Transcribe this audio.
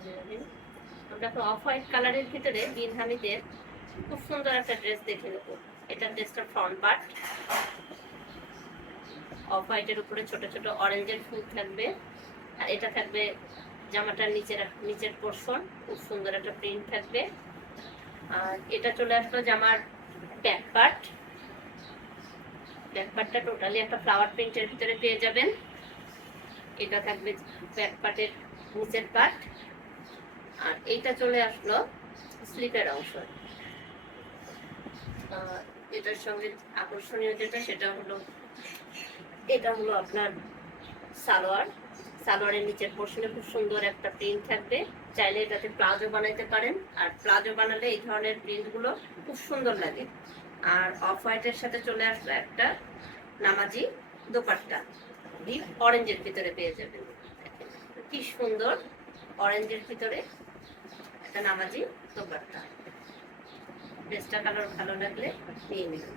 আমরা তো off white কালারের ভিতরে বিনহামিদের খুব সুন্দর একটা ড্রেস দেখে নেব। এটা ড্রেসটা ফ্রন্ট পার্ট, অফ হোয়াইটের উপরে ছোট ছোট অরেঞ্জের ফুল থাকবে, আর এটা থাকবে জামাটার নিচের পোর্শন, খুব সুন্দর একটা প্রিন্ট থাকবে। আর এটা চলে আসলো জামার ব্যাক পার্ট। ব্যাক পার্টটা টোটালি একটা ফ্লাওয়ার প্রিন্টের ভিতরে পেয়ে যাবেন। এটা থাকবে ব্যাক পার্টের নিচের পার্ট। আর এইটা চলে আসলো স্লিপের অংশ। এটার সঙ্গে আকর্ষণীয় যেটা সেটা হলো, এটা হলো আপনার সালোয়ার। সালোয়ারের নিচের পোর্শনে খুব সুন্দর একটা প্রিন্ট থাকবে, চাইলে এটাতে প্লাজো বানাইতে পারেন। আর প্লাজো বানালে এই ধরনের প্রিন্টগুলো খুব সুন্দর লাগে। আর অফ হোয়াইটের সাথে চলে আসলো একটা নামাজি দোপাট্টা, ডিপ অরেঞ্জের ভিতরে পেয়ে যাবেন। কি সুন্দর অরেঞ্জের ভিতরে একটা নামাজি দোপাট্টা। ড্রেসটা কালার ভালো লাগলে নিয়ে নেবেন।